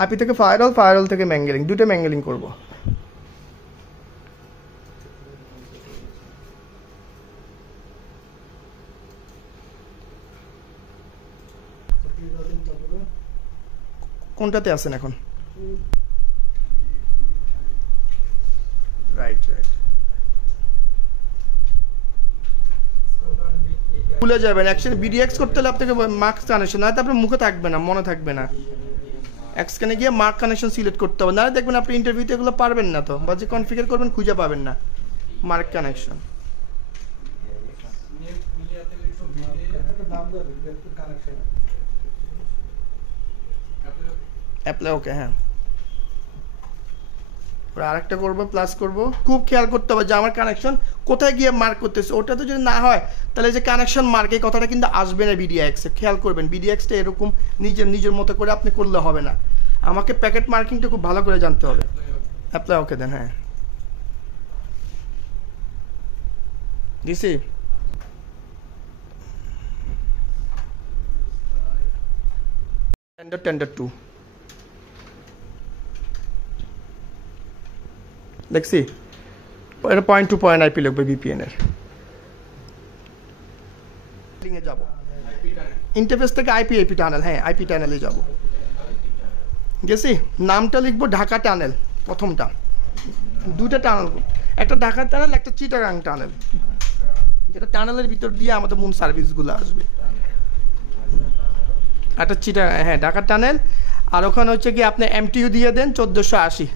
IP থেকে firewall, firewall থেকে ম্যাঙ্গেলিং, দুটো ম্যাঙ্গেলিং করব। কোনটাতে আছেন এখন? রাইট রাইট, ভুলে যাবেন। অ্যাকশন বিডিএক্স করতে হলে আপনাকে মার্কস কানেকশন, নয়তো আপনার মুখে থাকবে না, মনে থাকবে না। এক্সখানে গিয়ে মার্ক কানেকশন সিলেক্ট করতে হবে, না দেখবেন আপনি ইন্টারভিউতে এগুলো পারবেন না, তো বা যে কনফিগার করবেন খুঁজে পাবেন না মার্ক কানেকশন। অ্যাপ্লাই, ওকে, হ্যাঁ। আরেকটা করবো, প্লাস করব। খুব খেয়াল করতে হবে যে আমার কানেকশন কোথায় গিয়ে মার্ক করতেছে। ওটাতে যদি না হয় তাহলে যে কানেকশন মার্ক এই কথাটা কিন্তু আসবে না বিডিএক্সে। খেয়াল করবেন বিডিএক্সটা এরকম নিজের মতো করে আপনি করলে হবে না, আমাকে প্যাকেট মার্কিংটা খুব ভালো করে জানতে হবে। অ্যাপ্লাই, ওকে দেন, হ্যাঁ দিছি। টেন্ডার 2 দেখছি, এটা পয়েন্ট টু পয়েন্ট আইপি লিখবে ভিপিএন এর। যাব ইন্টারফেস থেকে আইপি টানেল, হ্যাঁ আইপি টানেলে যাব। গেছি, নামটা লিখবো ঢাকা টানেল, প্রথমটা। দুইটা টানেল, একটা ঢাকা টানেল, একটা চিটাগাং টানেল, যেটা টানেলের ভিতর দিয়ে আমাদের মূল সার্ভিসগুলো আসবে। একটা হ্যাঁ ঢাকা টানেল। আর ওখানে হচ্ছে কি আপনি এমটিইউ দিয়ে দেন 1480।